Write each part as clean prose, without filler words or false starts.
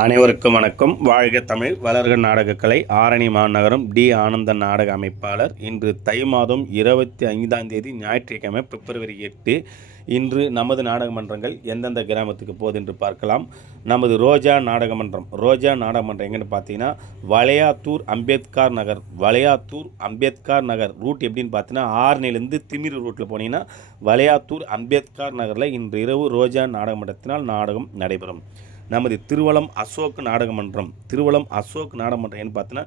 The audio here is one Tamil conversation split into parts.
அனைவருக்கும் வணக்கம். வாழ்க தமிழ், வளர்க நாடகக்கலை. ஆரணி மாநகரம் டி ஆனந்தன் நாடக அமைப்பாளர். இன்று தை மாதம் 25ஆம் தேதி ஞாயிற்றுக்கிழமை பிப்ரவரி 8. இன்று நமது நாடகமன்றங்கள் எந்தெந்த கிராமத்துக்கு போகுது என்று பார்க்கலாம். நமது ரோஜா நாடகமன்றம் எங்கன்னு பார்த்தீங்கன்னா வளையாத்தூர் அம்பேத்கர் நகர். வளையாத்தூர் அம்பேத்கர் நகர் ரூட் எப்படின்னு பார்த்தீங்கன்னா ஆரணிலேருந்து திமிரி ரூட்டில் போனீங்கன்னா வளையாத்தூர் அம்பேத்கர் நகரில் இன்று இரவு ரோஜா நாடகமன்றத்தினால் நாடகம் நடைபெறும். நமது திருவளம் அசோக் நாடகமன்றம் என்ன பார்த்தீங்கன்னா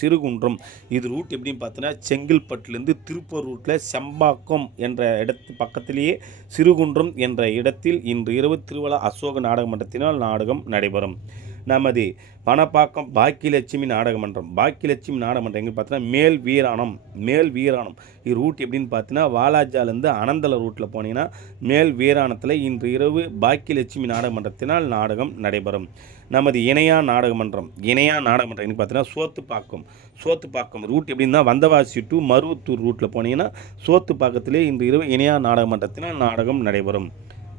சிறுகுன்றம் இது ரூட் எப்படின்னு பார்த்தீங்கன்னா செங்கல்பட்டுலேருந்து திருப்பூர் ரூட்டில் செம்பாக்கம் என்ற இடத்து பக்கத்திலேயே சிறுகுன்றம் என்ற இடத்தில் இன்று இரவு திருவள அசோக் நாடகமன்றத்தினால் நாடகம் நடைபெறும். நமது பணப்பாக்கம் பாக்கியலட்சுமி நாடகமன்றம் எங்கே பார்த்தீங்கன்னா மேல் வீராணம் இது ரூட் எப்படின்னு பார்த்தீங்கன்னா வாலாஜாலேருந்து அனந்தல ரூட்டில் போனீங்கன்னா மேல் வீராணத்தில் இன்று இரவு பாக்கியலட்சுமி நாடகமன்றத்தினால் நாடகம் நடைபெறும். நமது இணையா நாடகமன்றம் எங்கே பார்த்தீங்கன்னா சோத்துப்பாக்கம் ரூட் எப்படின்னா வந்தவாசி டு மருவத்தூர் ரூட்டில் போனீங்கன்னா சோத்துப்பாக்கத்திலே இன்று இரவு இணையா நாடகமன்றத்தினால் நாடகம் நடைபெறும்.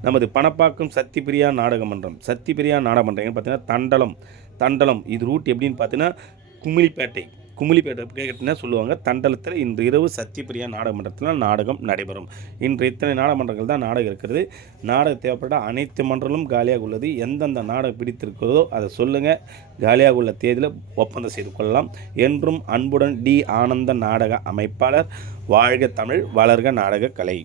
நமது பணப்பாக்கம் சத்திப்பிரியா நாடகமன்றம் எங்கே பார்த்தீங்கன்னா தண்டலம் இது ரூட் எப்படின்னு பார்த்தீங்கன்னா குமிழிப்பேட்டை கேட்டிங்கன்னா சொல்லுவாங்க. தண்டலத்தில் இன்று இரவு சத்தியப்பிரியா நாடகமன்றத்தில் நாடகம் நடைபெறும். இன்று இத்தனை நாடகமன்றங்கள் தான் நாடகம் இருக்கிறது. நாடகம் தேவைப்பட்ட அனைத்து மன்றங்களும் காலியாக உள்ளது. எந்தெந்த நாடகம் பிடித்திருக்கிறதோ அதை சொல்லுங்கள். காலியாக உள்ள தேதியில் ஒப்பந்தம் செய்து கொள்ளலாம். என்றும் அன்புடன் டி ஆனந்த நாடக அமைப்பாளர். வாழ்க தமிழ், வளர்க நாடக கலை.